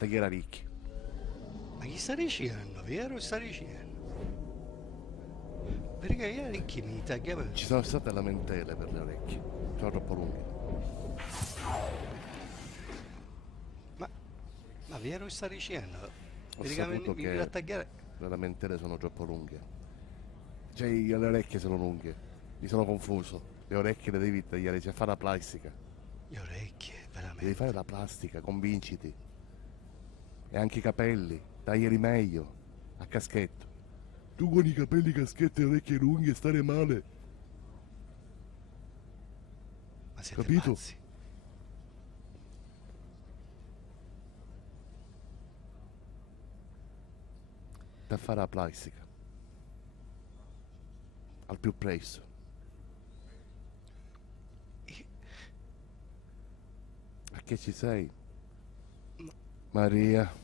tagliare ricchi. Ma chi sta dicendo? Vero sta dicendo? Perché io ricchi mi tagliava. Ci sono state lamentele per le orecchie, sono troppo lunghe. Ma, ma vero sta dicendo? Ho Perché saputo mi viene a che tagliare le lamentele sono troppo lunghe. Cioè, le orecchie sono lunghe. Mi sono confuso. Le orecchie le devi tagliare, cioè fare la plastica. le orecchie, Devi fare veramente. la plastica, convinciti. E anche i capelli, tagliali meglio, a caschetto. Tu con i capelli caschetto e le orecchie lunghe stare male, Ma siete capito? pazzi? Da fare la plastica, al più presto. Io- A che ci sei? ma- Maria.